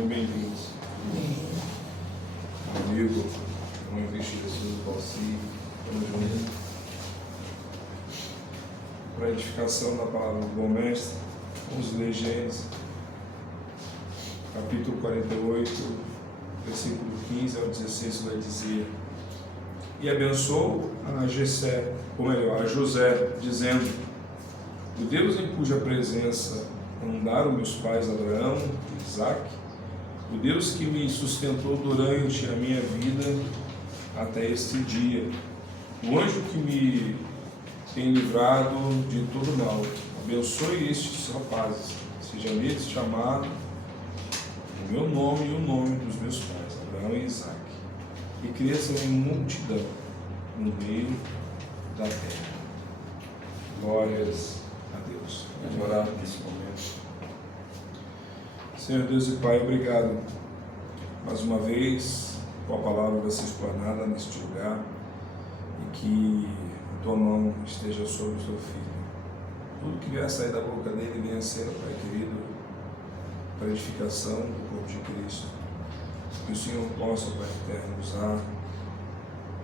Sejam bem-vindos. Amigo, irmão em Cristo Jesus, Balsi, estamos juntos. Para a edificação da palavra do bom mestre, vamos ler Gênesis, capítulo 48, versículo 15 ao 16, vai dizer: E abençoou a Jessé, ou melhor, a José, dizendo: O Deus em cuja presença andaram meus pais Abraão e Isaque, o Deus que me sustentou durante a minha vida até este dia, o anjo que me tem livrado de todo mal, abençoe estes rapazes, seja neles chamado o meu nome e o nome dos meus pais, Abraão e Isaque, e cresçam em multidão no meio da terra. Glórias a Deus. Vamos orar nesse momento. Senhor Deus e Pai, obrigado mais uma vez por a palavra vai ser explanada neste lugar e que a tua mão esteja sobre o teu filho. Tudo que vier a sair da boca dele venha a ser, Pai querido, para a edificação do corpo de Cristo. Que o Senhor possa, Pai eterno, usar,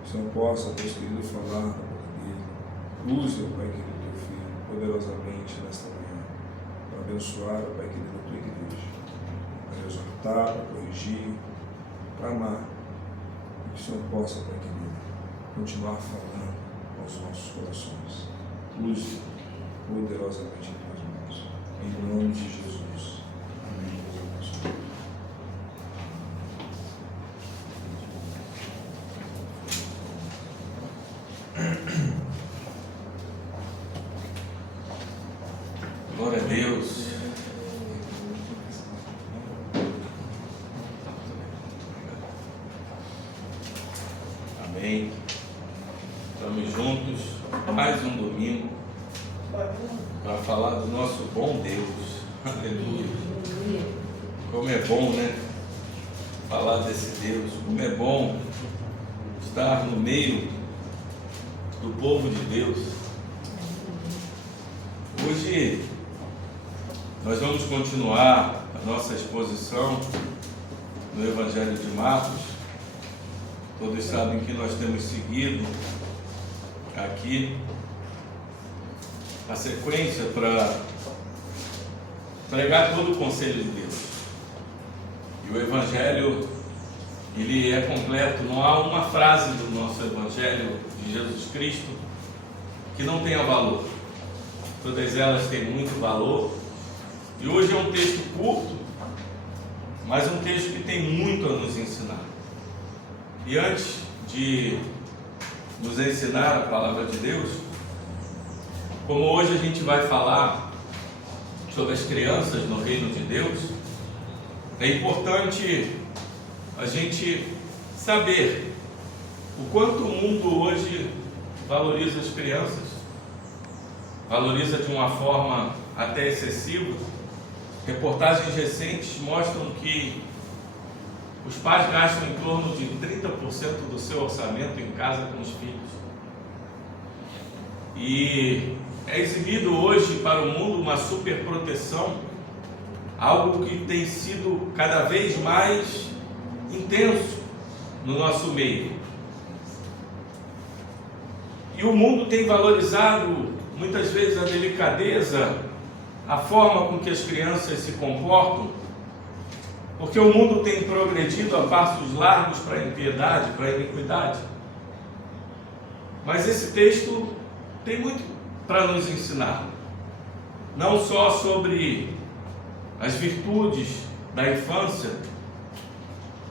que o Senhor possa, Deus querido, falar da boca dele. Use, Pai querido, teu filho, poderosamente nesta manhã, para abençoar, Pai querido, a tua igreja, para exortar, para corrigir, para amar. Que o Senhor possa, Pai querido, continuar falando aos nossos corações. Use poderosamente em tuas mãos. Em nome de Jesus. Amém. Glória a Deus. Amém. Estamos juntos mais um domingo para falar do nosso bom Deus. Aleluia. Como é bom, né? Falar desse Deus. Como é bom estar no meio do povo de Deus. Hoje nós vamos continuar a nossa exposição no Evangelho de Marcos. Todos sabem que nós temos seguido aqui a sequência para pregar todo o conselho de Deus. E o Evangelho, ele é completo, não há uma frase do nosso Evangelho de Jesus Cristo que não tenha valor. Todas elas têm muito valor. E hoje é um texto curto, mas um texto que tem muito a nos ensinar. E antes de nos ensinar a palavra de Deus, como hoje a gente vai falar sobre as crianças no reino de Deus, é importante a gente saber o quanto o mundo hoje valoriza as crianças, valoriza de uma forma até excessiva. Reportagens recentes mostram que os pais gastam em torno de 30% do seu orçamento em casa com os filhos. E é exibido hoje para o mundo uma superproteção, algo que tem sido cada vez mais intenso no nosso meio. E o mundo tem valorizado muitas vezes a delicadeza, a forma com que as crianças se comportam, porque o mundo tem progredido a passos largos para a impiedade, para a iniquidade. Mas esse texto tem muito para nos ensinar, não só sobre as virtudes da infância,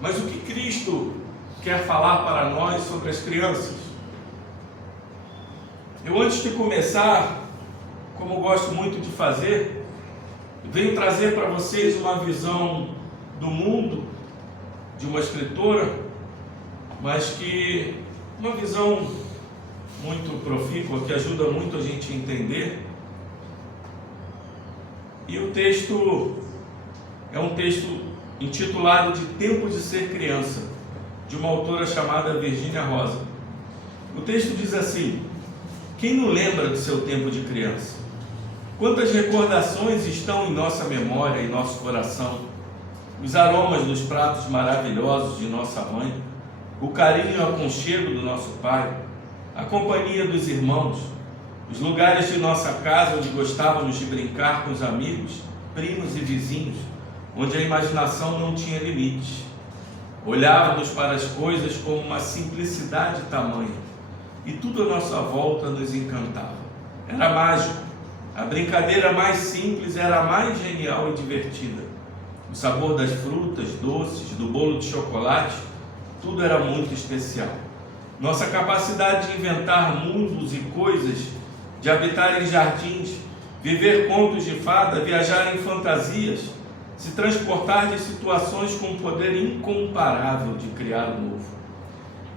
mas o que Cristo quer falar para nós sobre as crianças. Eu, antes de começar, como gosto muito de fazer, venho trazer para vocês uma visão do mundo, de uma escritora, mas que uma visão muito profícua, que ajuda muito a gente a entender. E o texto é um texto intitulado de Tempo de Ser Criança, de uma autora chamada Virginia Rosa. O texto diz assim: quem não lembra do seu tempo de criança? Quantas recordações estão em nossa memória, em nosso coração? os aromas dos pratos maravilhosos de nossa mãe, o carinho e o aconchego do nosso pai, a companhia dos irmãos, os lugares de nossa casa onde gostávamos de brincar com os amigos, primos e vizinhos, onde a imaginação não tinha limites. Olhávamos para as coisas com uma simplicidade tamanha, e tudo à nossa volta nos encantava. Era mágico. A brincadeira mais simples era a mais genial e divertida. O sabor das frutas, doces, do bolo de chocolate, tudo era muito especial. Nossa capacidade de inventar mundos e coisas, de habitar em jardins, viver contos de fada, viajar em fantasias, se transportar de situações com um poder incomparável de criar o novo.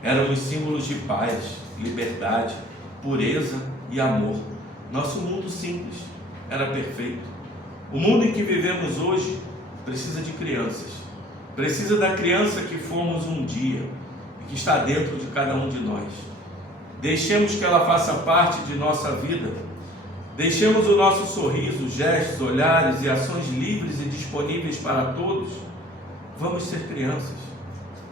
Eram os símbolos de paz, liberdade, pureza e amor. Nosso mundo simples era perfeito. O mundo em que vivemos hoje precisa de crianças. Precisa da criança que fomos um dia e que está dentro de cada um de nós. Deixemos que ela faça parte de nossa vida. Deixemos o nosso sorriso, gestos, olhares e ações livres e disponíveis para todos. Vamos ser crianças.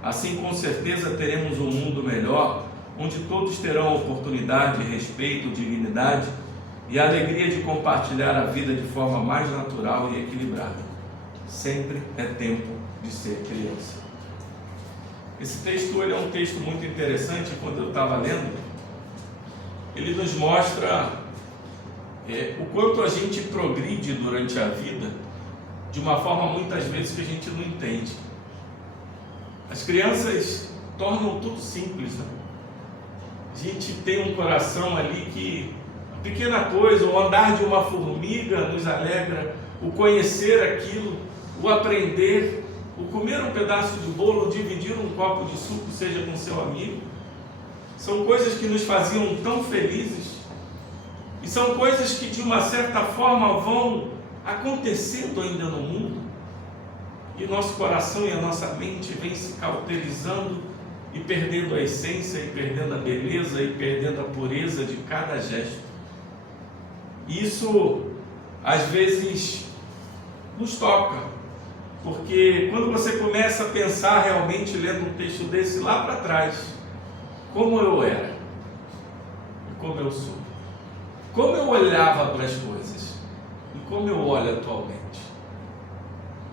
Assim, com certeza, teremos um mundo melhor, onde todos terão oportunidade, respeito, dignidade e a alegria de compartilhar a vida de forma mais natural e equilibrada. Sempre é tempo de ser criança. Esse texto ele é um texto muito interessante. Quando eu estava lendo, ele nos mostra o quanto a gente progride durante a vida de uma forma muitas vezes que a gente não entende. As crianças tornam tudo simples, né? A gente tem um coração ali que a pequena coisa, o andar de uma formiga nos alegra, o conhecer aquilo, o aprender, o comer um pedaço de bolo, dividir um copo de suco, seja com seu amigo, são coisas que nos faziam tão felizes. E são coisas que de uma certa forma vão acontecendo ainda no mundo, e nosso coração e a nossa mente vem se cauterizando e perdendo a essência, e perdendo a beleza, e perdendo a pureza de cada gesto. Isso às vezes nos toca, porque quando você começa a pensar realmente, lendo um texto desse lá para trás, como eu era e como eu sou, como eu olhava para as coisas e como eu olho atualmente.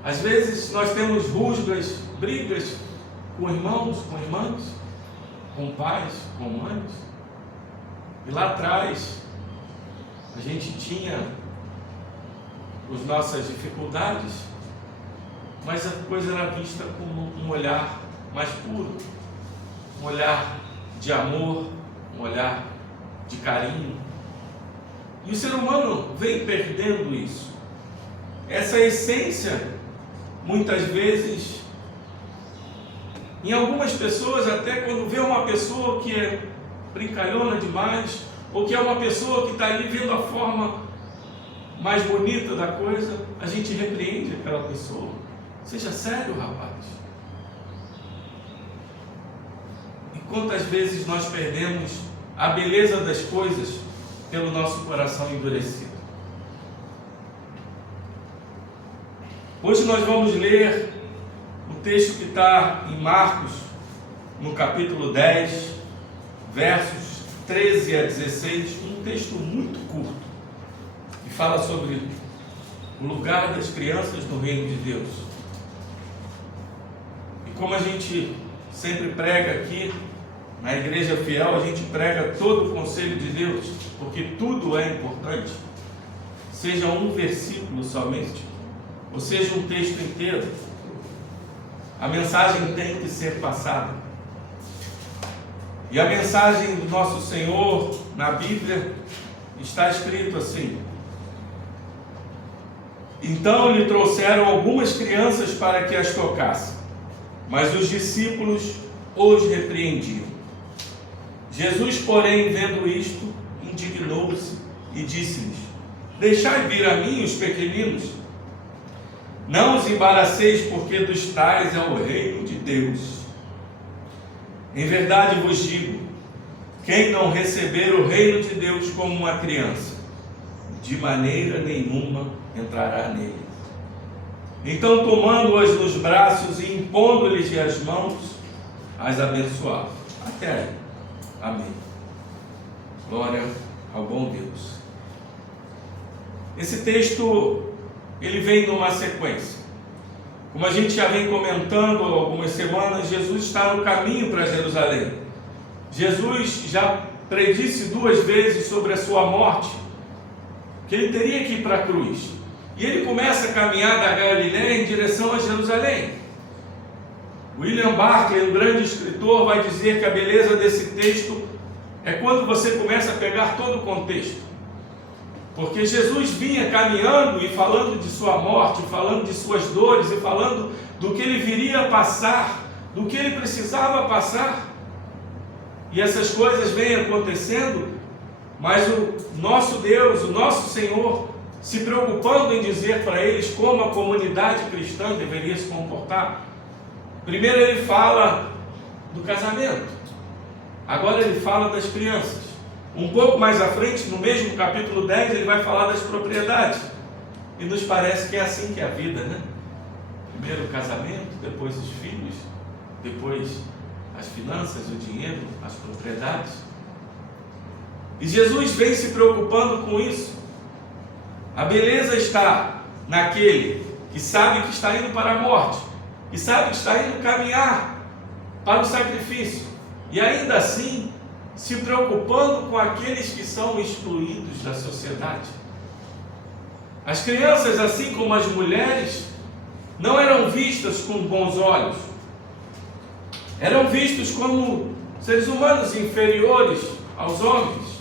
Às vezes nós temos rusgas, brigas com irmãos, com irmãs, com pais, com mães, e lá atrás a gente tinha as nossas dificuldades, mas a coisa era vista como um olhar mais puro, um olhar de amor, um olhar de carinho. E o ser humano vem perdendo isso. Essa essência, muitas vezes, em algumas pessoas, até quando vê uma pessoa que é brincalhona demais, ou que é uma pessoa que está ali vendo a forma mais bonita da coisa, a gente repreende aquela pessoa. Seja sério, rapaz. E quantas vezes nós perdemos a beleza das coisas pelo nosso coração endurecido? Hoje nós vamos ler o texto que está em Marcos, no capítulo 10, versos 13 a 16, um texto muito curto, que fala sobre o lugar das crianças no reino de Deus. E como a gente sempre prega aqui, na Igreja Fiel, a gente prega todo o conselho de Deus, porque tudo é importante, seja um versículo somente, ou seja um texto inteiro, a mensagem tem que ser passada. E a mensagem do nosso Senhor na Bíblia está escrito assim: então lhe trouxeram algumas crianças para que as tocasse, mas os discípulos os repreendiam. Jesus, porém, vendo isto, indignou-se e disse-lhes: deixai vir a mim os pequeninos, não os embaraceis, porque dos tais é o reino de Deus. Em verdade vos digo, quem não receber o reino de Deus como uma criança, de maneira nenhuma entrará nele. Então, tomando-as nos braços e impondo-lhes as mãos, as abençoava. Até aí. Amém. Glória ao bom Deus. Esse texto, ele vem numa sequência. Como a gente já vem comentando há algumas semanas, Jesus está no caminho para Jerusalém. Jesus já predisse 2 vezes sobre a sua morte, que ele teria que ir para a cruz. E ele começa a caminhar da Galiléia em direção a Jerusalém. William Barclay, um grande escritor, vai dizer que a beleza desse texto é quando você começa a pegar todo o contexto. Porque Jesus vinha caminhando e falando de sua morte, falando de suas dores e falando do que ele viria passar, do que ele precisava passar. E essas coisas vêm acontecendo, mas o nosso Deus, o nosso Senhor, se preocupando em dizer para eles como a comunidade cristã deveria se comportar. Primeiro ele fala do casamento, agora ele fala das crianças. Um pouco mais à frente, no mesmo capítulo 10, ele vai falar das propriedades. E nos parece que é assim que é a vida, né? Primeiro o casamento, depois os filhos, depois as finanças, o dinheiro, as propriedades. E Jesus vem se preocupando com isso. A beleza está naquele que sabe que está indo para a morte, que sabe que está indo caminhar para o sacrifício, e ainda assim se preocupando com aqueles que são excluídos da sociedade. As crianças, assim como as mulheres, não eram vistas com bons olhos, eram vistos como seres humanos inferiores aos homens.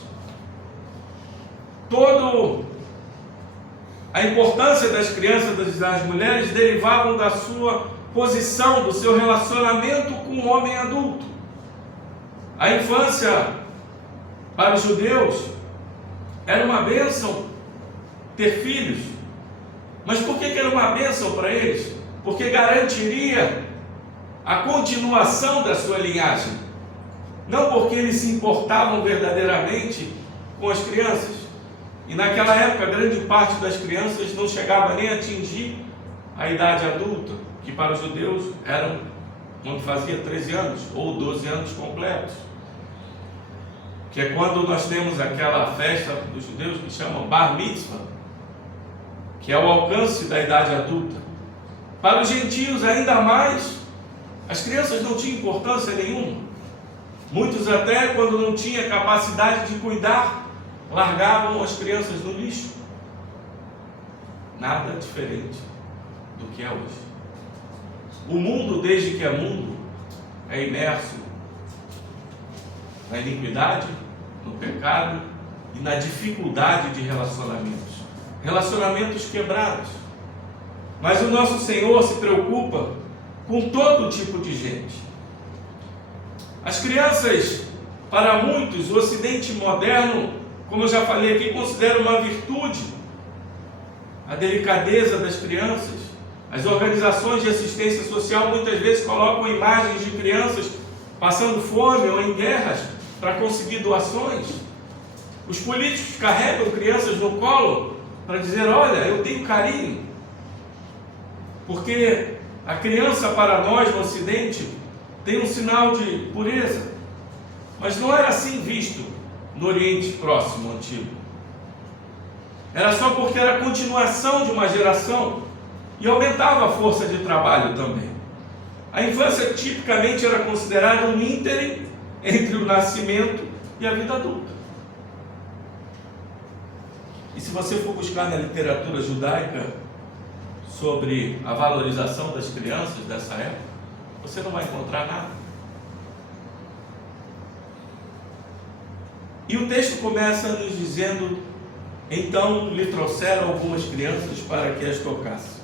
Toda a importância das crianças e das mulheres derivavam da sua posição, do seu relacionamento com o homem adulto. A infância, para os judeus, era uma bênção ter filhos. Mas por que era uma bênção para eles? Porque garantiria a continuação da sua linhagem. Não porque eles se importavam verdadeiramente com as crianças. E naquela época, grande parte das crianças não chegava nem a atingir a idade adulta, que para os judeus eram quando fazia 13 anos ou 12 anos completos, que é quando nós temos aquela festa dos judeus que chamam Bar Mitzvah, que é o alcance da idade adulta. Para os gentios ainda mais, as crianças não tinham importância nenhuma. Muitos até, quando não tinham capacidade de cuidar, largavam as crianças no lixo. Nada diferente do que é hoje. O mundo, desde que é mundo, é imerso na iniquidade, no pecado e na dificuldade de relacionamentos. Relacionamentos quebrados. Mas o nosso Senhor se preocupa com todo tipo de gente. As crianças, para muitos, o Ocidente moderno, como eu já falei aqui, considera uma virtude a delicadeza das crianças. As organizações de assistência social muitas vezes colocam imagens de crianças passando fome ou em guerras para conseguir doações. Os políticos carregam crianças no colo para dizer: olha, eu tenho carinho. Porque a criança para nós no Ocidente tem um sinal de pureza. Mas não era assim visto no Oriente Próximo Antigo. Era só porque era a continuação de uma geração e aumentava a força de trabalho também. A infância tipicamente era considerada um ínterim entre o nascimento e a vida adulta. E se você for buscar na literatura judaica sobre a valorização das crianças dessa época, você não vai encontrar nada. E o texto começa nos dizendo: então lhe trouxeram algumas crianças para que as tocasse.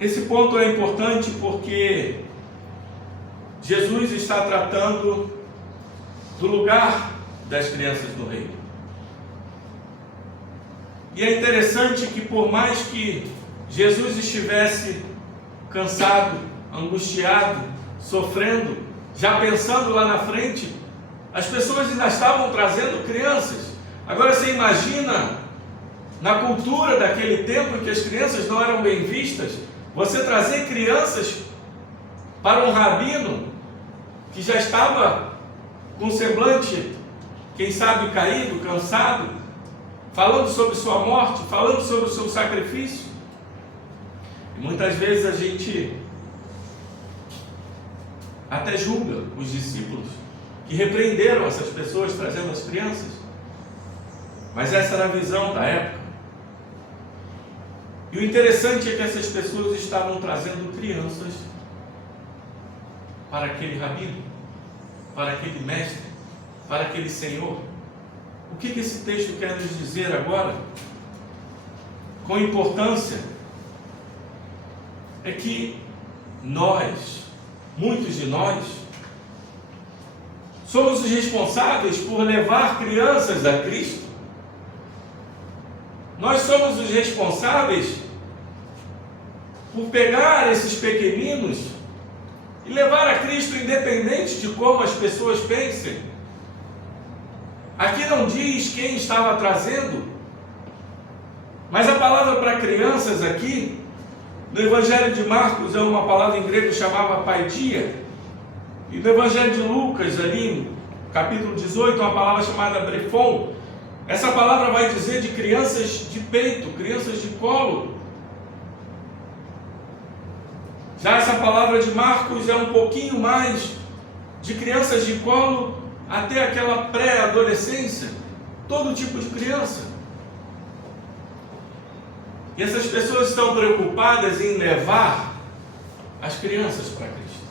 Esse ponto é importante porque Jesus está tratando do lugar das crianças no reino. E é interessante que, por mais que Jesus estivesse cansado, angustiado, sofrendo, já pensando lá na frente, as pessoas ainda estavam trazendo crianças. Agora você imagina na cultura daquele tempo em que as crianças não eram bem vistas, você trazer crianças para um rabino que já estava com o semblante, quem sabe, caído, cansado, falando sobre sua morte, falando sobre o seu sacrifício. E muitas vezes a gente até julga os discípulos que repreenderam essas pessoas trazendo as crianças. Mas essa era a visão da época. E o interessante é que essas pessoas estavam trazendo crianças para aquele rabino, para aquele mestre, para aquele senhor. O que esse texto quer nos dizer agora? Com importância, é que nós, muitos de nós, somos os responsáveis por levar crianças a Cristo. Nós somos os responsáveis por pegar esses pequeninos e levar a Cristo, independente de como as pessoas pensem. Aqui não diz quem estava trazendo, mas a palavra para crianças aqui, no Evangelho de Marcos, é uma palavra em grego chamada paidia, e no Evangelho de Lucas, ali no capítulo 18, uma palavra chamada brefon. Essa palavra vai dizer de crianças de peito, crianças de colo. Já essa palavra de Marcos é um pouquinho mais de crianças de colo até aquela pré-adolescência, todo tipo de criança. E essas pessoas estão preocupadas em levar as crianças para Cristo.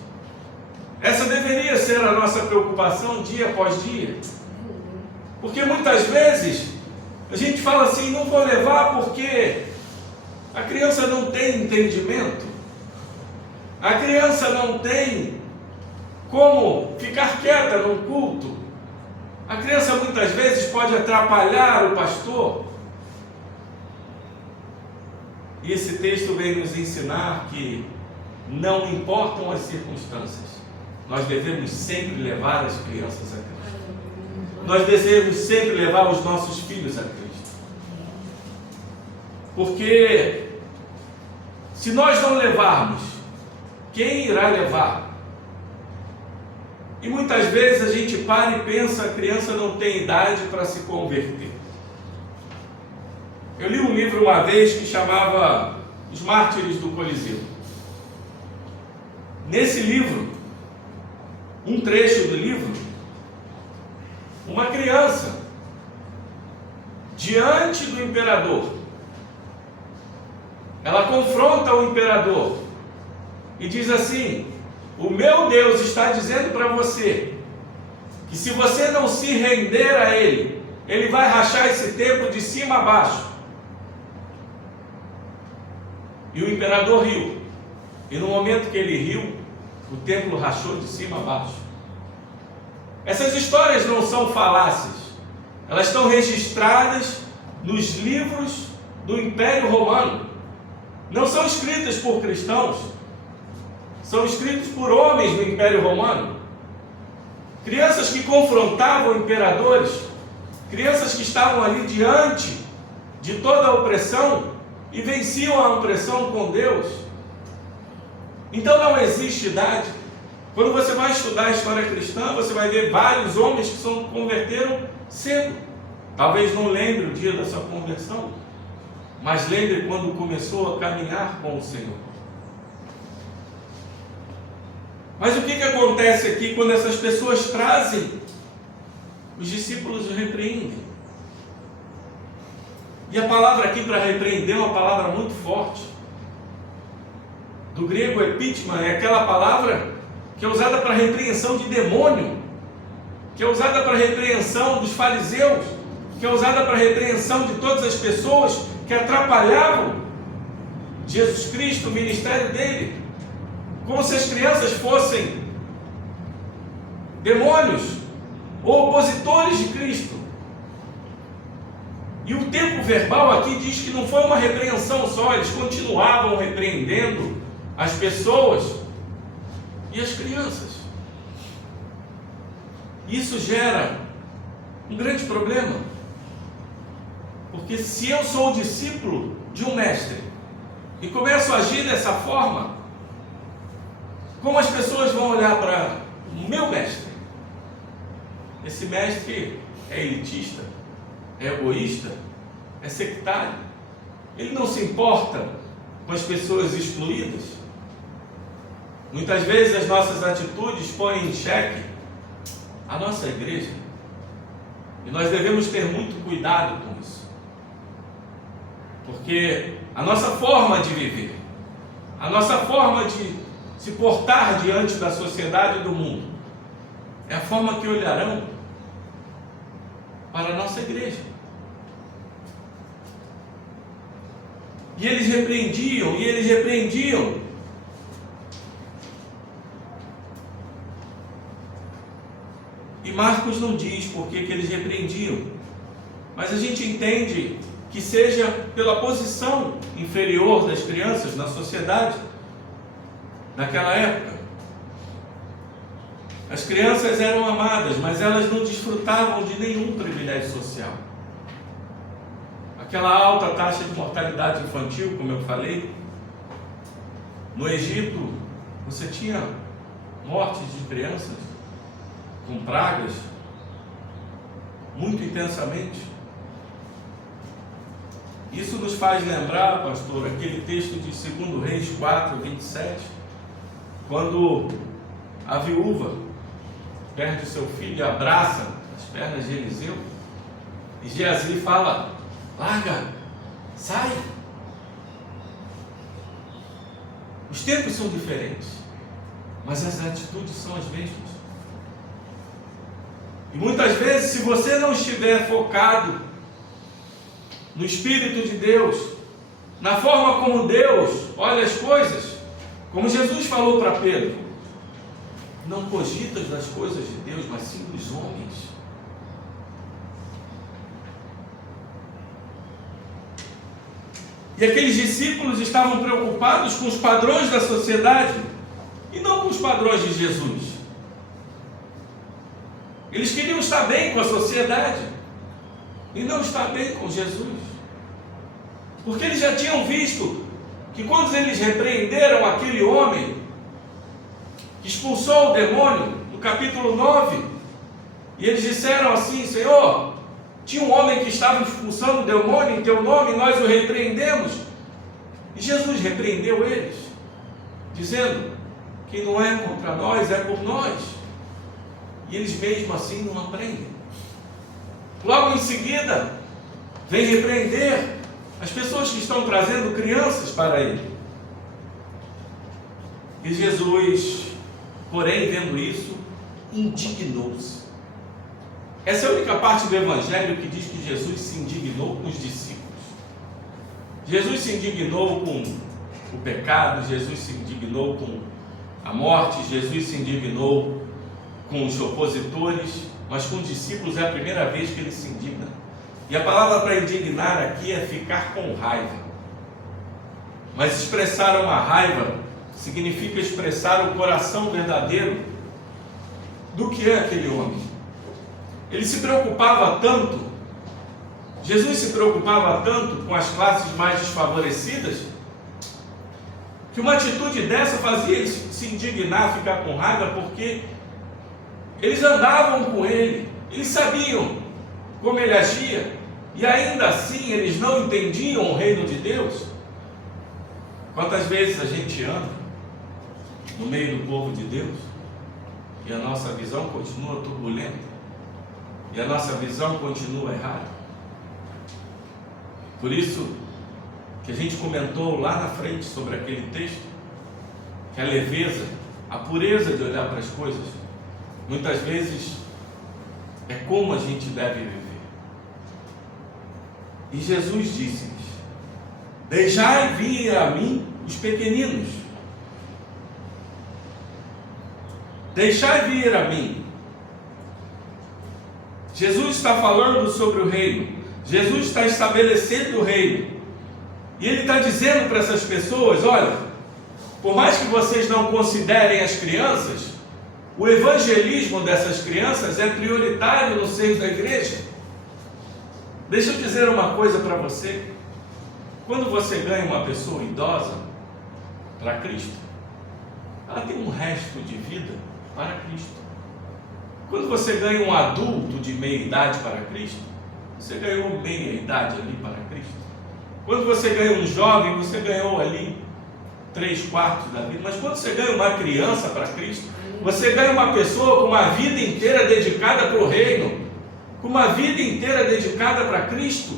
Essa deveria ser a nossa preocupação dia após dia. Porque muitas vezes a gente fala assim, não vou levar porque a criança não tem entendimento, a criança não tem como ficar quieta num culto, a criança muitas vezes pode atrapalhar o pastor. E esse texto vem nos ensinar que não importam as circunstâncias, nós devemos sempre levar as crianças a Cristo. Nós devemos sempre levar os nossos filhos a Cristo. Porque se nós não levarmos, quem irá levar? E muitas vezes a gente para e pensa, a criança não tem idade para se converter. Eu li um livro uma vez que chamava Os Mártires do Coliseu. Nesse livro, um trecho do livro, uma criança diante do imperador, ela confronta o imperador e diz assim: o meu Deus está dizendo para você que se você não se render a Ele, Ele vai rachar esse templo de cima a baixo. E o imperador riu, e no momento que ele riu, o templo rachou de cima a baixo. Essas histórias não são falácias, elas estão registradas nos livros do Império Romano. Não são escritas por cristãos, são escritos por homens do Império Romano. Crianças que confrontavam imperadores, crianças que estavam ali diante de toda a opressão e venciam a opressão com Deus. Então não existe idade. Quando você vai estudar a história cristã, você vai ver vários homens que se converteram cedo. Talvez não lembre o dia da sua conversão, mas lembre quando começou a caminhar com o Senhor. Mas o que acontece aqui quando essas pessoas trazem? Os discípulos os repreendem. E a palavra aqui para repreender é uma palavra muito forte. Do grego epítema, é aquela palavra que é usada para repreensão de demônio, que é usada para repreensão dos fariseus, que é usada para repreensão de todas as pessoas que atrapalhavam Jesus Cristo, o ministério dele, como se as crianças fossem demônios ou opositores de Cristo. E o tempo verbal aqui diz que não foi uma repreensão só, eles continuavam repreendendo as pessoas e as crianças. Isso gera um grande problema. Porque se eu sou discípulo de um mestre e começo a agir dessa forma, como as pessoas vão olhar para o meu mestre? Esse mestre é elitista, é egoísta, é sectário. Ele não se importa com as pessoas excluídas. Muitas vezes as nossas atitudes põem em xeque a nossa igreja. E nós devemos ter muito cuidado com isso. Porque a nossa forma de viver, a nossa forma de se portar diante da sociedade e do mundo, é a forma que olharão para a nossa igreja. E eles repreendiam. E Marcos não diz por que eles repreendiam, mas a gente entende que seja pela posição inferior das crianças na sociedade naquela época. As crianças eram amadas, mas elas não desfrutavam de nenhum privilégio social. Aquela alta taxa de mortalidade infantil, como eu falei, no Egito você tinha mortes de crianças com pragas muito intensamente. Isso nos faz lembrar, pastor, aquele texto de 2 Reis 4, 27, quando a viúva perde o seu filho e abraça as pernas de Eliseu, e Geazi fala: larga, sai. Os tempos são diferentes, mas as atitudes são as mesmas. E muitas vezes, se você não estiver focado no Espírito de Deus, na forma como Deus olha as coisas, como Jesus falou para Pedro: não cogitas das coisas de Deus, mas sim dos homens. E aqueles discípulos estavam preocupados com os padrões da sociedade e não com os padrões de Jesus. Eles queriam estar bem com a sociedade e não estar bem com Jesus, porque eles já tinham visto que quando eles repreenderam aquele homem que expulsou o demônio, no capítulo 9, e eles disseram assim: Senhor, tinha um homem que estava expulsando o demônio em teu nome, e nós o repreendemos. E Jesus repreendeu eles, dizendo que não é contra nós, é por nós. E eles mesmo assim não aprendem. Logo em seguida, vem repreender as pessoas que estão trazendo crianças para ele. E Jesus, porém, vendo isso, indignou-se. Essa é a única parte do Evangelho que diz que Jesus se indignou com os discípulos. Jesus se indignou com o pecado, Jesus se indignou com a morte, Jesus se indignou com os opositores, mas com os discípulos é a primeira vez que ele se indigna. E a palavra para indignar aqui é ficar com raiva. Mas expressar uma raiva significa expressar o coração verdadeiro do que é aquele homem. Ele se preocupava tanto, Jesus se preocupava tanto com as classes mais desfavorecidas, que uma atitude dessa fazia ele se indignar, ficar com raiva, porque eles andavam com ele, eles sabiam como ele agia, e ainda assim eles não entendiam o reino de Deus. Quantas vezes a gente anda no meio do povo de Deus e a nossa visão continua turbulenta, e a nossa visão continua errada? Por isso que a gente comentou lá na frente sobre aquele texto, que a leveza, a pureza de olhar para as coisas, muitas vezes é como a gente deve viver. E Jesus disse-lhes: deixai vir a mim os pequeninos, deixai vir a mim. Jesus está falando sobre o reino, Jesus está estabelecendo o reino, e Ele está dizendo para essas pessoas: olha, por mais que vocês não considerem as crianças, o evangelismo dessas crianças é prioritário no seio da igreja. Deixa eu dizer uma coisa para você. Quando você ganha uma pessoa idosa para Cristo, ela tem um resto de vida para Cristo. Quando você ganha um adulto de meia idade para Cristo, você ganhou meia idade ali para Cristo. Quando você ganha um jovem, você ganhou ali 3/4 da vida. Mas quando você ganha uma criança para Cristo, você ganha uma pessoa com uma vida inteira dedicada para o reino, com uma vida inteira dedicada para Cristo.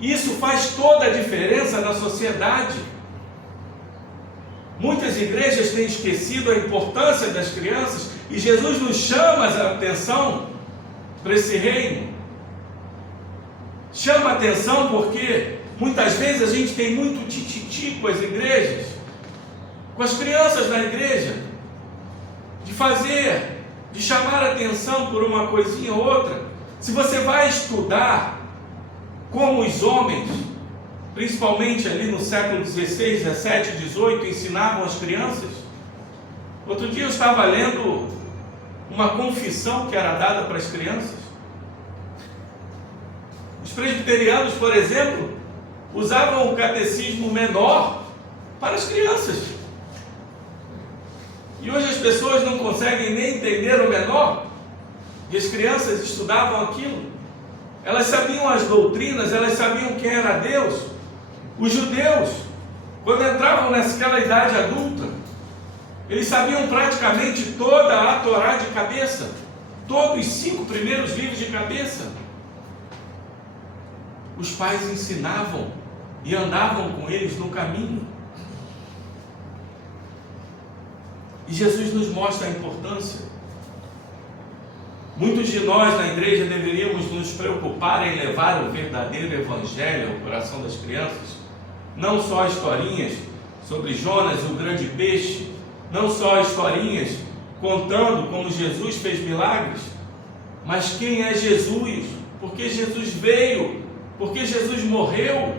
Isso faz toda a diferença na sociedade. Muitas igrejas têm esquecido a importância das crianças e Jesus nos chama a atenção para esse reino. Chama a atenção porque muitas vezes a gente tem muito tititi com as igrejas, com as crianças na igreja, de chamar a atenção por uma coisinha ou outra. Se você vai estudar como os homens, principalmente ali no século XVI, XVII, XVIII, ensinavam as crianças. Outro dia eu estava lendo uma confissão que era dada para as crianças. Os presbiterianos, por exemplo, usavam o catecismo menor para as crianças. E hoje as pessoas não conseguem nem entender o menor. E as crianças estudavam aquilo. Elas sabiam as doutrinas, elas sabiam quem era Deus. Os judeus, quando entravam naquela idade adulta, eles sabiam praticamente toda a Torá de cabeça, todos os 5 primeiros livros de cabeça. Os pais ensinavam e andavam com eles no caminho. E Jesus nos mostra a importância. Muitos de nós na igreja deveríamos nos preocupar em levar o verdadeiro evangelho ao coração das crianças. Não só historinhas sobre Jonas, o grande peixe, não só historinhas contando como Jesus fez milagres, mas quem é Jesus, porque Jesus veio, porque Jesus morreu.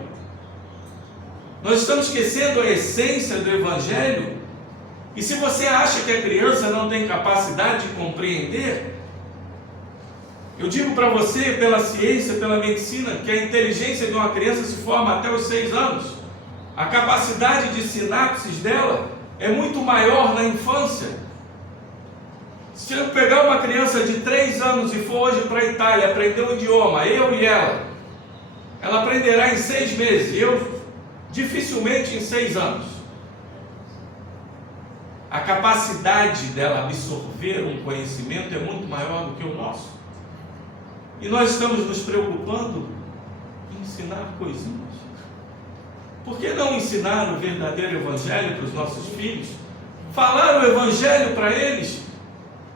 Nós estamos esquecendo a essência do evangelho. E se você acha que a criança não tem capacidade de compreender, eu digo para você, pela ciência, pela medicina, que a inteligência de uma criança se forma até os 6 anos. A capacidade de sinapses dela é muito maior na infância. Se eu pegar uma criança de 3 anos e for hoje para a Itália aprender um idioma, eu e ela aprenderá em 6 meses, eu dificilmente em 6 anos. A capacidade dela absorver um conhecimento é muito maior do que o nosso. E nós estamos nos preocupando em ensinar coisinhas. Por que não ensinar o verdadeiro evangelho para os nossos filhos? Falar o evangelho para eles.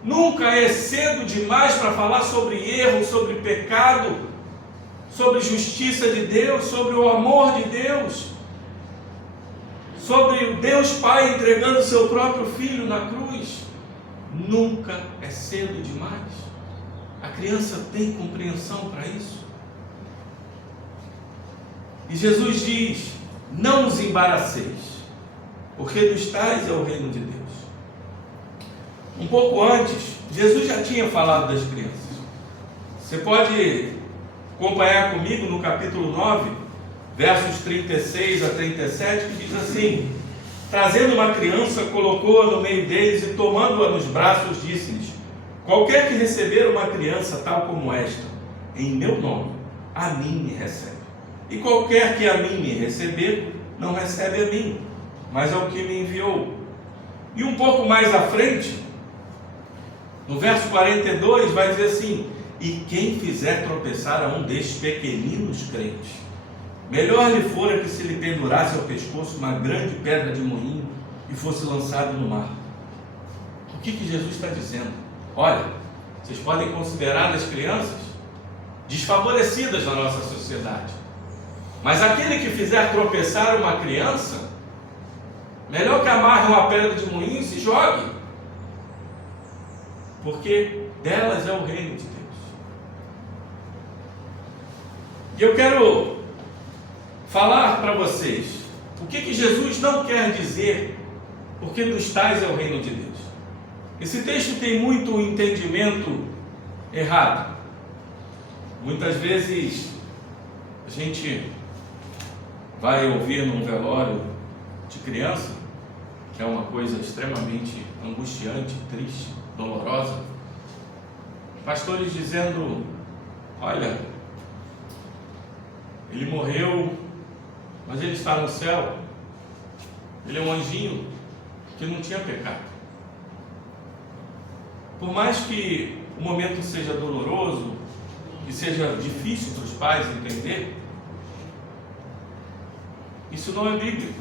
Nunca é cedo demais para falar sobre erro, sobre pecado, sobre justiça de Deus, sobre o amor de Deus, sobre o Deus Pai entregando o seu próprio Filho na cruz. Nunca é cedo demais. A criança tem compreensão para isso. E Jesus diz: não os embaraceis, porque dos tais é o reino de Deus. Um pouco antes, Jesus já tinha falado das crianças. Você pode acompanhar comigo no capítulo 9, versos 36 a 37, que diz assim: trazendo uma criança, colocou-a no meio deles e tomando-a nos braços, disse-lhes: qualquer que receber uma criança tal como esta, em meu nome, a mim me recebe. E qualquer que a mim me receber, não recebe a mim, mas ao que me enviou. E um pouco mais à frente, no verso 42, vai dizer assim: e quem fizer tropeçar a um destes pequeninos crentes, melhor lhe fora que se lhe pendurasse ao pescoço uma grande pedra de moinho e fosse lançado no mar. O que Jesus está dizendo? Olha, vocês podem considerar as crianças desfavorecidas na nossa sociedade, mas aquele que fizer tropeçar uma criança, melhor que amarre uma pedra de moinho e se jogue, porque delas é o reino de Deus. E eu quero falar para vocês o que Jesus não quer dizer, porque dos tais é o reino de Deus. Esse texto tem muito entendimento errado. Muitas vezes a gente vai ouvir num velório de criança, que é uma coisa extremamente angustiante, triste, dolorosa, pastores dizendo: olha, ele morreu, mas ele está no céu, ele é um anjinho que não tinha pecado. Por mais que o momento seja doloroso, que seja difícil para os pais entender, isso não é bíblico,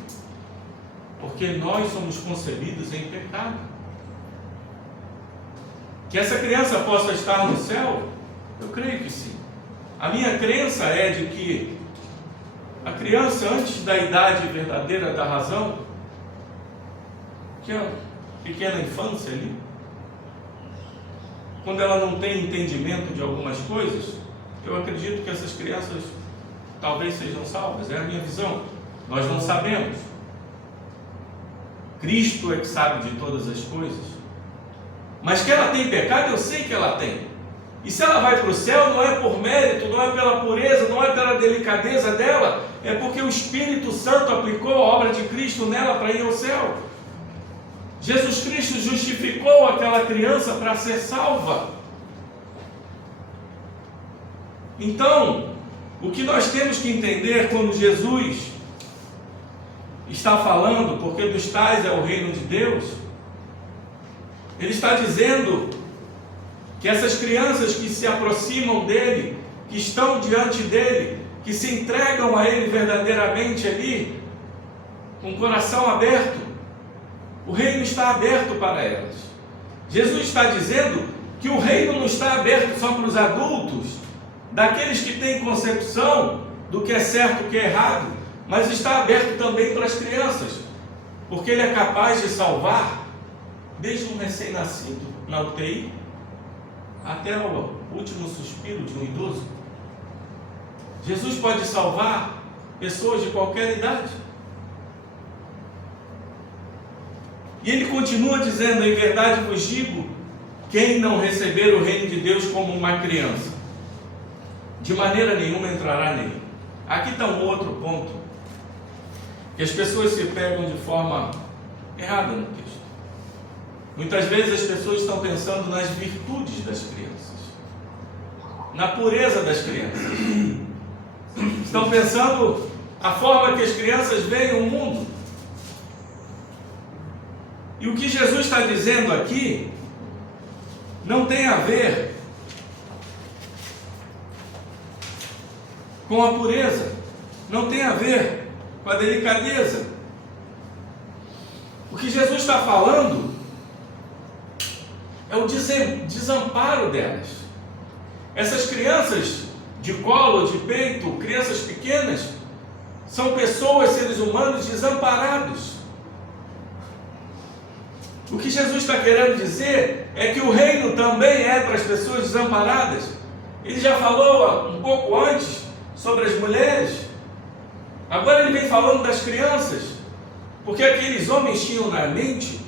porque nós somos concebidos em pecado. Que essa criança possa estar no céu, eu creio que sim. A minha crença é de que a criança, antes da idade verdadeira da razão, que é a pequena infância ali, quando ela não tem entendimento de algumas coisas, eu acredito que essas crianças talvez sejam salvas. É a minha visão. Nós não sabemos. Cristo é que sabe de todas as coisas. Mas que ela tem pecado, eu sei que ela tem. E se ela vai para o céu, não é por mérito, não é pela pureza, não é pela delicadeza dela, é porque o Espírito Santo aplicou a obra de Cristo nela para ir ao céu. Jesus Cristo justificou aquela criança para ser salva. Então, o que nós temos que entender quando Jesus está falando, porque dos tais é o reino de Deus, ele está dizendo que essas crianças que se aproximam dele, que estão diante dele, que se entregam a ele verdadeiramente ali, com o coração aberto, o reino está aberto para elas. Jesus está dizendo que o reino não está aberto só para os adultos, daqueles que têm concepção do que é certo e o que é errado, mas está aberto também para as crianças, porque ele é capaz de salvar desde um recém-nascido na UTI até o último suspiro de um idoso. Jesus pode salvar pessoas de qualquer idade. E ele continua dizendo: em verdade vos digo, quem não receber o reino de Deus como uma criança, de maneira nenhuma entrará nele. Aqui está um outro ponto, que as pessoas se pegam de forma errada no texto. Muitas vezes as pessoas estão pensando nas virtudes das crianças, na pureza das crianças. Estão pensando a forma que as crianças veem o mundo. E o que Jesus está dizendo aqui não tem a ver com a pureza, não tem a ver com a delicadeza. O que Jesus está falando é o desamparo delas. Essas crianças de colo, de peito, crianças pequenas, são pessoas, seres humanos desamparados. O que Jesus está querendo dizer é que o reino também é para as pessoas desamparadas. Ele já falou um pouco antes sobre as mulheres, agora ele vem falando das crianças, porque aqueles homens tinham na mente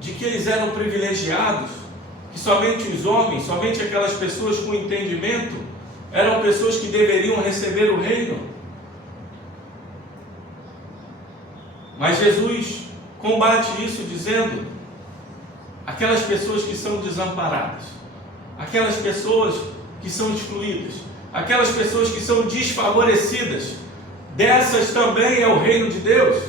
de que eles eram privilegiados, que somente os homens, somente aquelas pessoas com entendimento eram pessoas que deveriam receber o reino. Mas Jesus combate isso dizendo: aquelas pessoas que são desamparadas, aquelas pessoas que são excluídas, aquelas pessoas que são desfavorecidas, dessas também é o reino de Deus.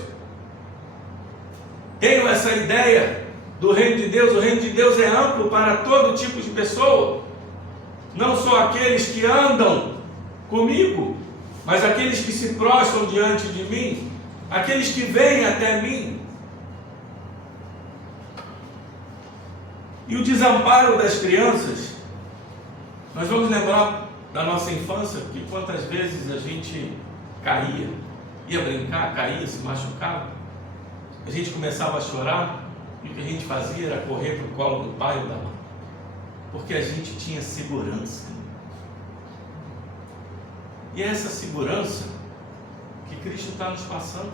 Tenho essa ideia do reino de Deus. O reino de Deus é amplo para todo tipo de pessoa, não só aqueles que andam comigo, mas aqueles que se prostram diante de mim, aqueles que vêm até mim. E o desamparo das crianças, nós vamos lembrar da nossa infância, que quantas vezes a gente caía, ia brincar, caía, se machucava, a gente começava a chorar, e o que a gente fazia era correr para o colo do pai ou da mãe, porque a gente tinha segurança. E é essa segurança que Cristo está nos passando.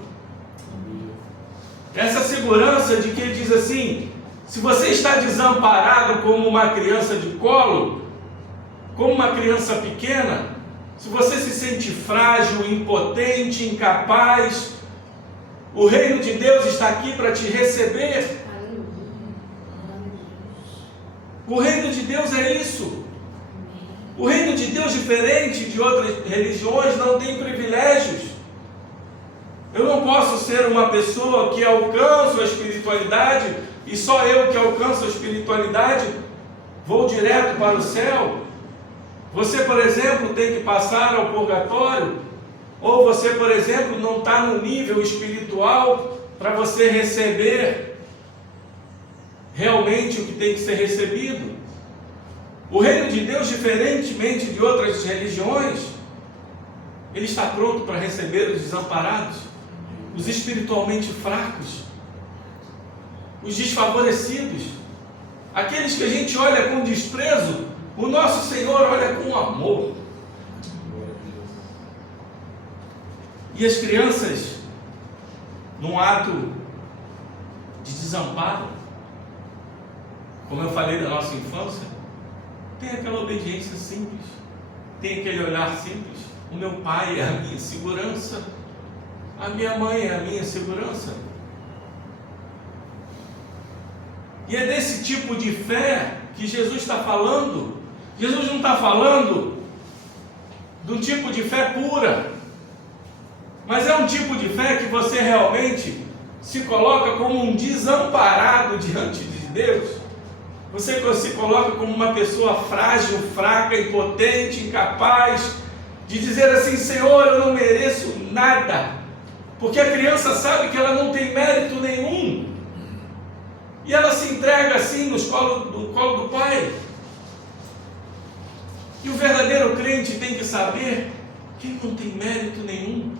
Essa segurança de que ele diz assim: se você está desamparado como uma criança de colo, como uma criança pequena, se você se sente frágil, impotente, incapaz, o reino de Deus está aqui para te receber. O reino de Deus é isso. O reino de Deus, diferente de outras religiões, não tem privilégios. Eu não posso ser uma pessoa que alcança a espiritualidade e só eu que alcanço a espiritualidade vou direto para o céu. Você, por exemplo, tem que passar ao purgatório, ou você, por exemplo, não está no nível espiritual para você receber realmente o que tem que ser recebido. O reino de Deus, diferentemente de outras religiões, ele está pronto para receber os desamparados, os espiritualmente fracos, os desfavorecidos, aqueles que a gente olha com desprezo. O nosso Senhor olha com amor. E as crianças, num ato de desamparo, como eu falei da nossa infância, tem aquela obediência simples, tem aquele olhar simples. O meu pai é a minha segurança, a minha mãe é a minha segurança. E é desse tipo de fé que Jesus está falando. Jesus não está falando do tipo de fé pura, mas é um tipo de fé que você realmente se coloca como um desamparado diante de Deus. Você se coloca como uma pessoa frágil, fraca, impotente, incapaz de dizer assim: Senhor, eu não mereço nada, porque a criança sabe que ela não tem mérito nenhum, e ela se entrega assim no colo do Pai. E o verdadeiro crente tem que saber que ele não tem mérito nenhum,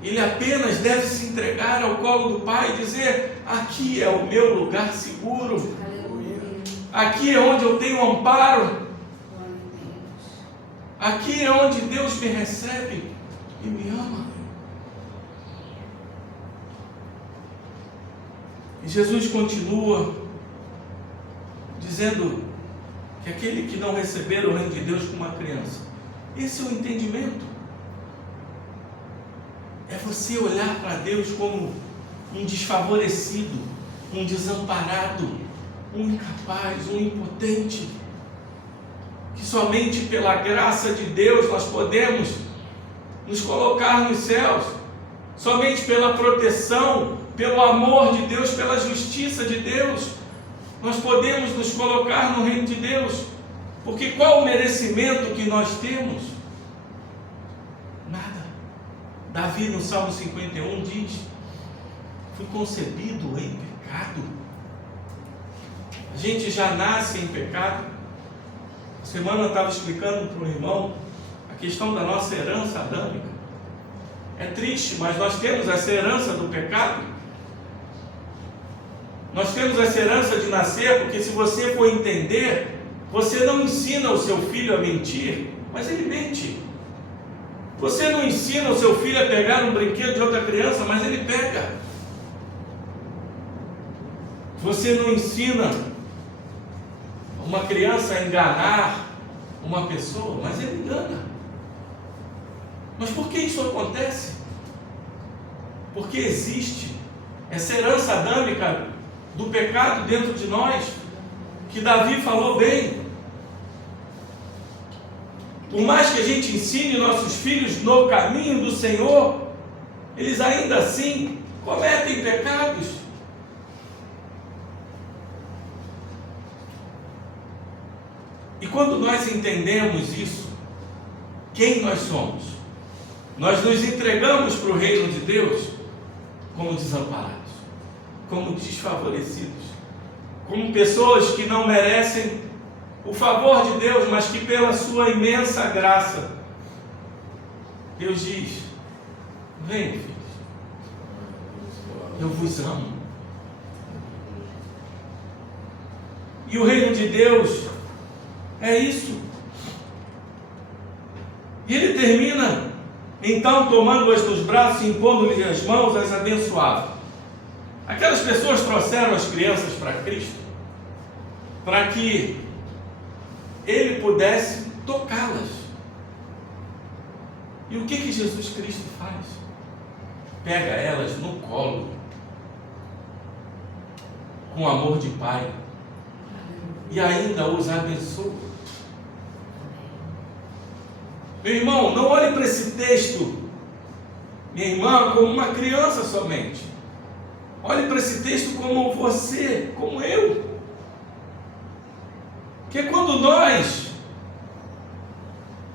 ele apenas deve se entregar ao colo do Pai e dizer: aqui é o meu lugar seguro, aqui é onde eu tenho amparo, aqui é onde Deus me recebe e me ama. E Jesus continua dizendo que aquele que não receber o reino de Deus como uma criança, esse é o entendimento. É você olhar para Deus como um desfavorecido, um desamparado, um incapaz, um impotente, que somente pela graça de Deus nós podemos nos colocar nos céus, somente pela proteção, pelo amor de Deus, pela justiça de Deus, nós podemos nos colocar no reino de Deus. Porque qual o merecimento que nós temos? Nada. Davi no Salmo 51 diz: fui concebido em pecado. A gente já nasce em pecado. A semana eu estava explicando para o irmão a questão da nossa herança adâmica. É triste, mas nós temos essa herança do pecado. Nós temos essa herança de nascer, porque se você for entender, você não ensina o seu filho a mentir, mas ele mente. Você não ensina o seu filho a pegar um brinquedo de outra criança, mas ele pega. Você não ensina uma criança a enganar uma pessoa, mas ele engana. Mas por que isso acontece? Porque existe essa herança adâmica do pecado dentro de nós, que Davi falou bem. Por mais que a gente ensine nossos filhos no caminho do Senhor, eles ainda assim cometem pecados. E quando nós entendemos isso, quem nós somos? Nós nos entregamos para o reino de Deus como desamparados, como desfavorecidos, como pessoas que não merecem o favor de Deus, mas que pela sua imensa graça, Deus diz: vem, filhos, eu vos amo. E o reino de Deus é isso. E ele termina, então, tomando-as nos braços e impondo-lhes as mãos, as abençoava. Aquelas pessoas trouxeram as crianças para Cristo, para que ele pudesse tocá-las. E o que Jesus Cristo faz? Pega elas no colo, com amor de Pai, e ainda os abençoa. Meu irmão, não olhe para esse texto, minha irmã, como uma criança somente. Olhe para esse texto como você, como eu. Porque quando nós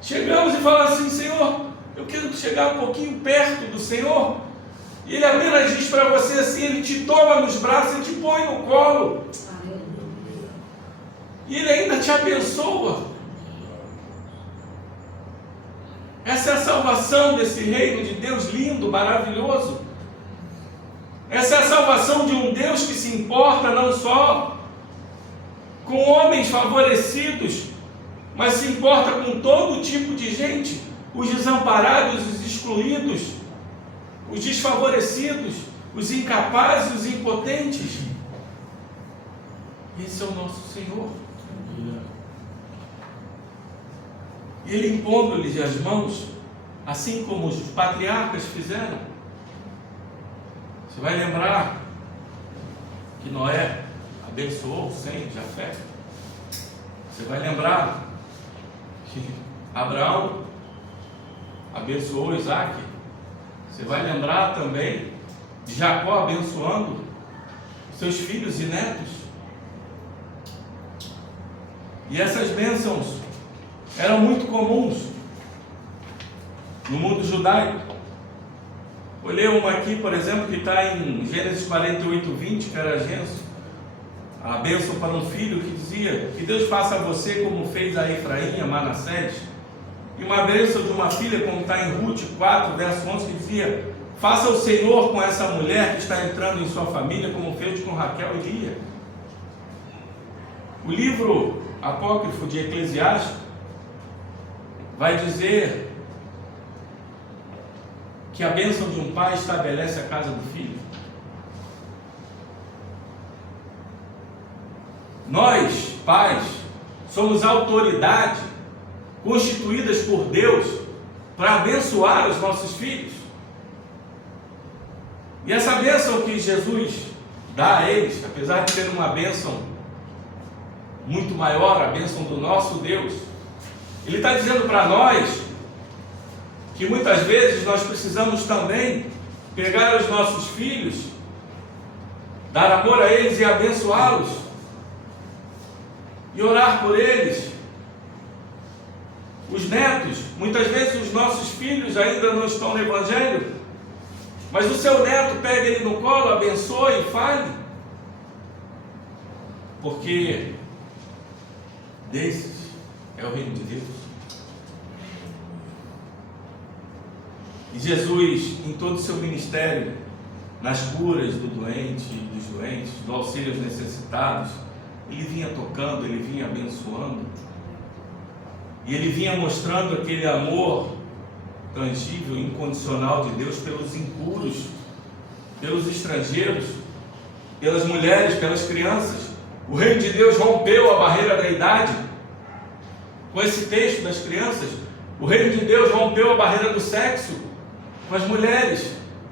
chegamos e falamos assim: Senhor, eu quero chegar um pouquinho perto do Senhor, e Ele apenas diz para você assim, Ele te toma nos braços e te põe no colo, e Ele ainda te abençoa. Essa é a salvação desse reino de Deus lindo, maravilhoso. Essa é a salvação de um Deus que se importa não só com homens favorecidos, mas se importa com todo tipo de gente, os desamparados, os excluídos, os desfavorecidos, os incapazes, os impotentes. Esse é o nosso Senhor. E Ele impondo-lhes as mãos, assim como os patriarcas fizeram. Você vai lembrar que Noé abençoou Sem, Jafé. Você vai lembrar que Abraão abençoou Isaac. Você vai lembrar também de Jacó abençoando seus filhos e netos. E essas bênçãos eram muito comuns no mundo judaico. Vou ler uma aqui, por exemplo, que está em Gênesis 48:20, que era a bênção para um filho, que dizia: que Deus faça a você como fez a Efraim, a Manassés. E uma bênção de uma filha, como está em Ruth 4, verso 11, que dizia: faça o Senhor com essa mulher que está entrando em sua família, como fez com Raquel e Lia. O livro apócrifo de Eclesiastes vai dizer que a bênção de um pai estabelece a casa do filho. Nós, pais, somos autoridade constituídas por Deus para abençoar os nossos filhos. E essa bênção que Jesus dá a eles, apesar de ser uma bênção muito maior, a bênção do nosso Deus, Ele está dizendo para nós que muitas vezes nós precisamos também pegar os nossos filhos, dar amor a eles e abençoá-los, e orar por eles. Os netos, muitas vezes os nossos filhos ainda não estão no Evangelho, mas o seu neto pega ele no colo, abençoe e fale, porque desses é o reino de Deus. E Jesus, em todo o seu ministério, nas curas do doente, dos doentes, do auxílio aos necessitados, Ele vinha tocando, Ele vinha abençoando, e Ele vinha mostrando aquele amor tangível, incondicional de Deus pelos impuros, pelos estrangeiros, pelas mulheres, pelas crianças. O reino de Deus rompeu a barreira da idade. Com esse texto das crianças, o reino de Deus rompeu a barreira do sexo com as mulheres.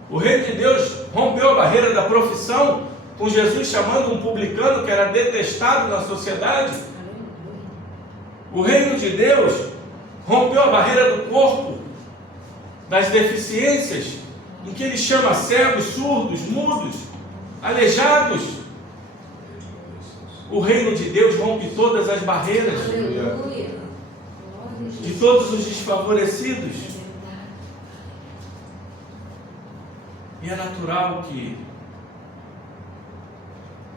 O reino de Deus rompeu a barreira da profissão, com Jesus chamando um publicano que era detestado na sociedade. O reino de Deus rompeu a barreira do corpo, das deficiências, em que Ele chama cegos, surdos, mudos, aleijados. O reino de Deus rompe todas as barreiras de todos os desfavorecidos. E é natural que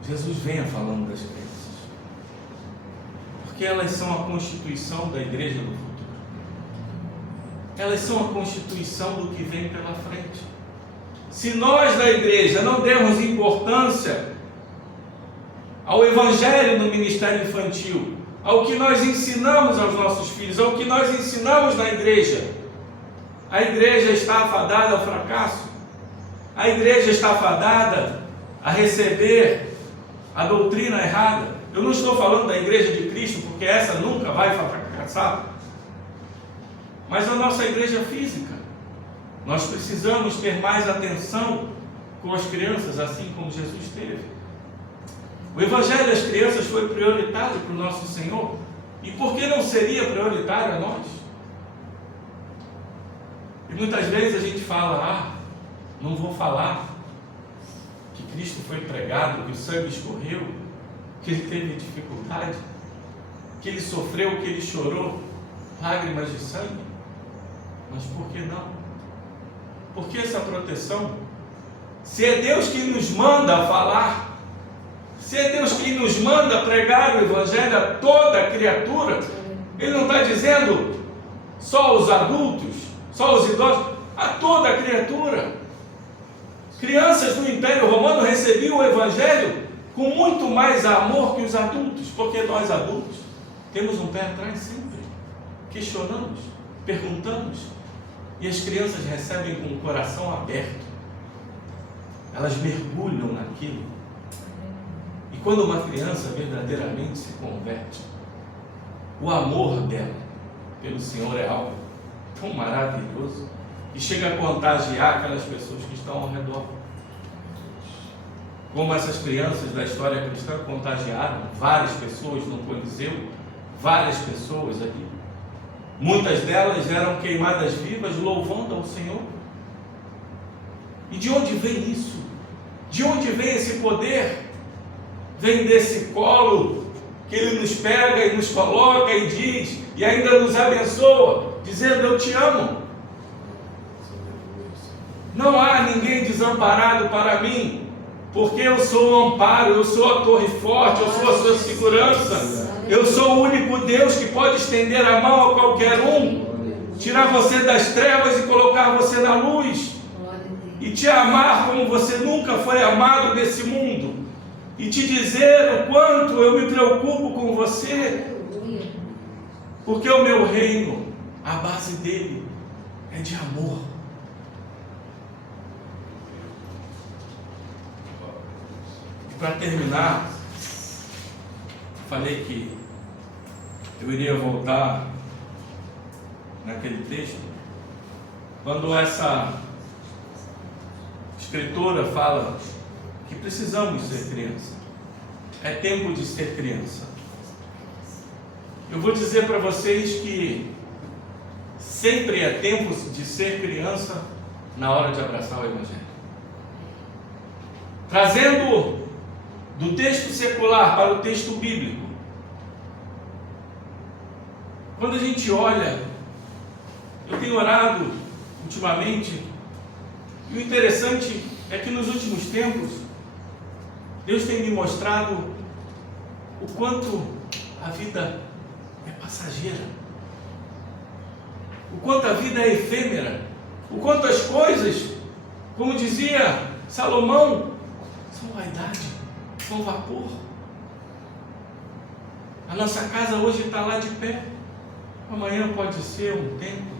Jesus venha falando das crianças, porque elas são a constituição da igreja do futuro. Elas são a constituição do que vem pela frente. Se nós da igreja não dermos importância ao Evangelho no ministério infantil, ao que nós ensinamos aos nossos filhos, ao que nós ensinamos na igreja, a igreja está afadada ao fracasso. A igreja está afadada a receber a doutrina errada. Eu não estou falando da igreja de Cristo, porque essa nunca vai fracassar, mas a nossa igreja física. Nós precisamos ter mais atenção com as crianças, assim como Jesus teve. O Evangelho das crianças foi prioritário para o nosso Senhor, e por que não seria prioritário a nós? E muitas vezes a gente fala, não vou falar que Cristo foi pregado, que o sangue escorreu, que ele teve dificuldade, que ele sofreu, que ele chorou lágrimas de sangue. Mas por que não? Por que essa proteção? Se é Deus que nos manda falar, se é Deus que nos manda pregar o Evangelho a toda criatura, Ele não está dizendo só os adultos, só os idosos, a toda criatura. Crianças no Império Romano recebiam o Evangelho com muito mais amor que os adultos, porque nós adultos temos um pé atrás sempre, questionamos, perguntamos, e as crianças recebem com o coração aberto, elas mergulham naquilo. E quando uma criança verdadeiramente se converte, o amor dela pelo Senhor é algo tão maravilhoso que chega a contagiar aquelas pessoas que estão ao redor. Como essas crianças da história cristã contagiaram várias pessoas no Coliseu, várias pessoas ali. Muitas delas eram queimadas vivas louvando ao Senhor. E de onde vem isso? De onde vem esse poder? Vem desse colo que Ele nos pega e nos coloca e diz, e ainda nos abençoa, dizendo: eu te amo. Não há ninguém desamparado para mim, porque eu sou o amparo, eu sou a torre forte, eu sou a sua segurança, eu sou o único Deus que pode estender a mão a qualquer um, tirar você das trevas e colocar você na luz, e te amar como você nunca foi amado nesse mundo, e te dizer o quanto eu me preocupo com você, porque o meu reino, a base dele é de amor. E para terminar, falei que eu iria voltar naquele texto, quando essa escritora fala que precisamos ser criança, é tempo de ser criança. Eu vou dizer para vocês que sempre é tempo de ser criança na hora de abraçar o Evangelho. Trazendo do texto secular para o texto bíblico, quando a gente olha, eu tenho orado ultimamente, e o interessante é que nos últimos tempos, Deus tem me mostrado o quanto a vida é passageira, o quanto a vida é efêmera, o quanto as coisas, como dizia Salomão, são vaidade, são vapor. A nossa casa hoje está lá de pé, amanhã pode ser um templo.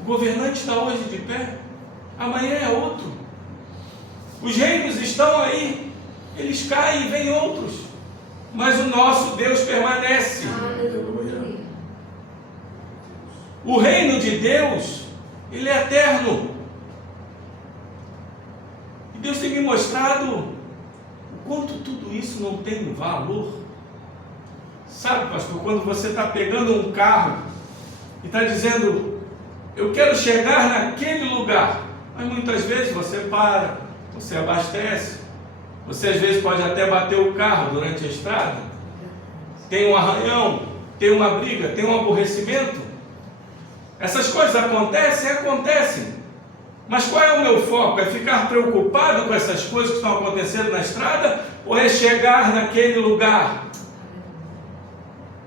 O governante está hoje de pé, amanhã é outro. Os reinos estão aí, eles caem e vêm outros, mas o nosso Deus permanece. Aleluia. O reino de Deus, ele é eterno. E Deus tem me mostrado o quanto tudo isso não tem valor. Sabe, pastor, quando você está pegando um carro e está dizendo: eu quero chegar naquele lugar, mas muitas vezes você para, você abastece, você às vezes pode até bater o carro durante a estrada, tem um arranhão, tem uma briga, tem um aborrecimento. Essas coisas acontecem, mas qual é o meu foco? É ficar preocupado com essas coisas que estão acontecendo na estrada, ou é chegar naquele lugar?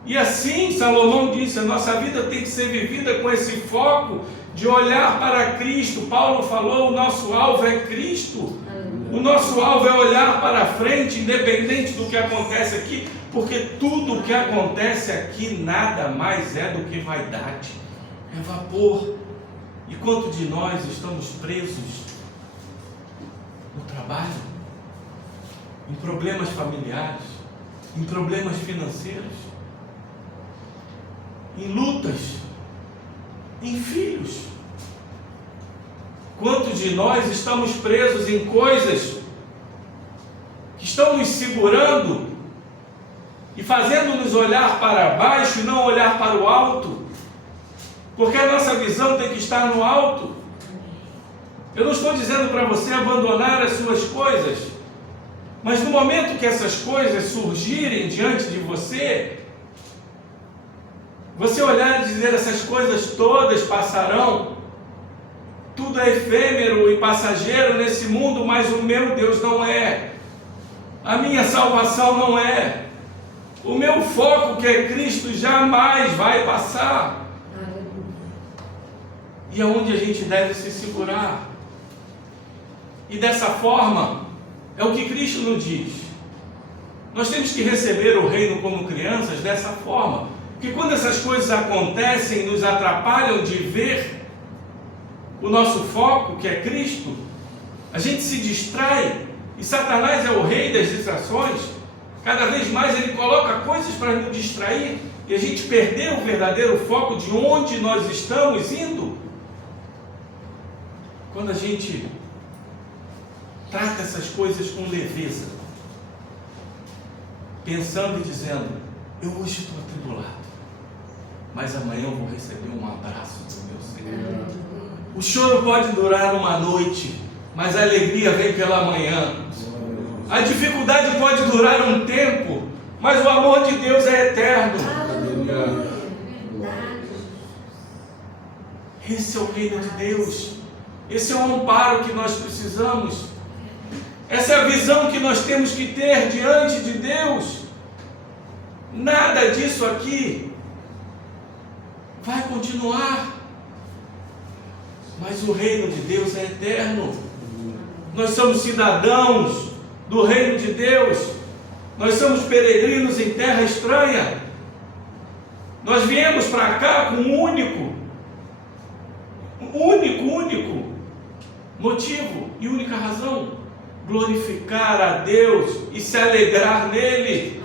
E assim Salomão disse, a nossa vida tem que ser vivida com esse foco de olhar para Cristo. Paulo falou, o nosso alvo é Cristo. O nosso alvo é olhar para frente, independente do que acontece aqui, porque tudo o que acontece aqui nada mais é do que vaidade, é vapor. E quanto de nós estamos presos no trabalho, em problemas familiares, em problemas financeiros, em lutas, em filhos. Quantos de nós estamos presos em coisas que estão nos segurando e fazendo-nos olhar para baixo e não olhar para o alto? Porque a nossa visão tem que estar no alto. Eu não estou dizendo para você abandonar as suas coisas, mas no momento que essas coisas surgirem diante de você, você olhar e dizer: essas coisas todas passarão, tudo é efêmero e passageiro nesse mundo, mas o meu Deus não é, a minha salvação não é, o meu foco, que é Cristo, jamais vai passar. E aonde a gente deve se segurar? E dessa forma, é o que Cristo nos diz. Nós temos que receber o reino como crianças dessa forma. Porque quando essas coisas acontecem, nos atrapalham de ver o nosso foco, que é Cristo, a gente se distrai. E Satanás é o rei das distrações. Cada vez mais ele coloca coisas para nos distrair e a gente perder o verdadeiro foco de onde nós estamos indo. Quando a gente trata essas coisas com leveza, pensando e dizendo: eu hoje estou atribulado, mas amanhã eu vou receber um abraço do meu Senhor. O choro pode durar uma noite, mas a alegria vem pela manhã. A dificuldade pode durar um tempo, mas o amor de Deus é eterno. Esse é o reino de Deus. Esse é o amparo que nós precisamos. Essa é a visão que nós temos que ter diante de Deus. Nada disso aqui vai continuar, mas o reino de Deus é eterno. Nós somos cidadãos do reino de Deus. Nós somos peregrinos em terra estranha. Nós viemos para cá com um único motivo e única razão: glorificar a Deus e se alegrar nele.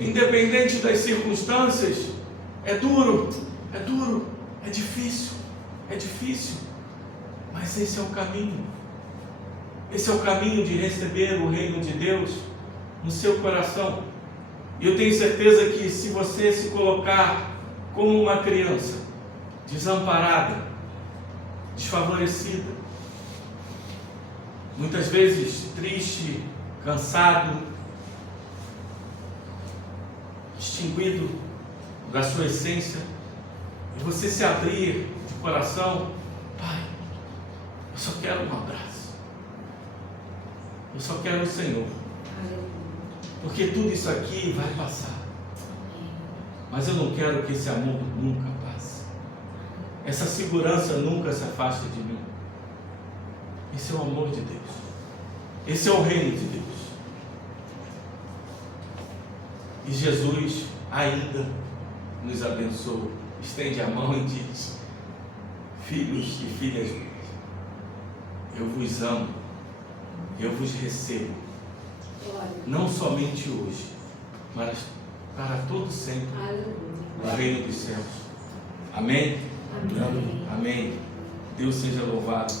Independente das circunstâncias. É duro, é difícil, mas esse é o caminho. Esse é o caminho de receber o reino de Deus no seu coração. E eu tenho certeza que se você se colocar como uma criança desamparada, desfavorecida, muitas vezes triste, cansado, extinguido da sua essência, e você se abrir de coração: Pai, eu só quero um abraço, eu só quero o Senhor, porque tudo isso aqui vai passar, mas eu não quero que esse amor nunca passe, essa segurança nunca se afaste de mim. Esse é o amor de Deus, esse é o reino de Deus. E Jesus ainda nos abençoa, estende a mão e diz: filhos e filhas, eu vos amo, eu vos recebo, não somente hoje, mas para todo sempre, no reino dos céus. Amém? Amém. Deus seja louvado.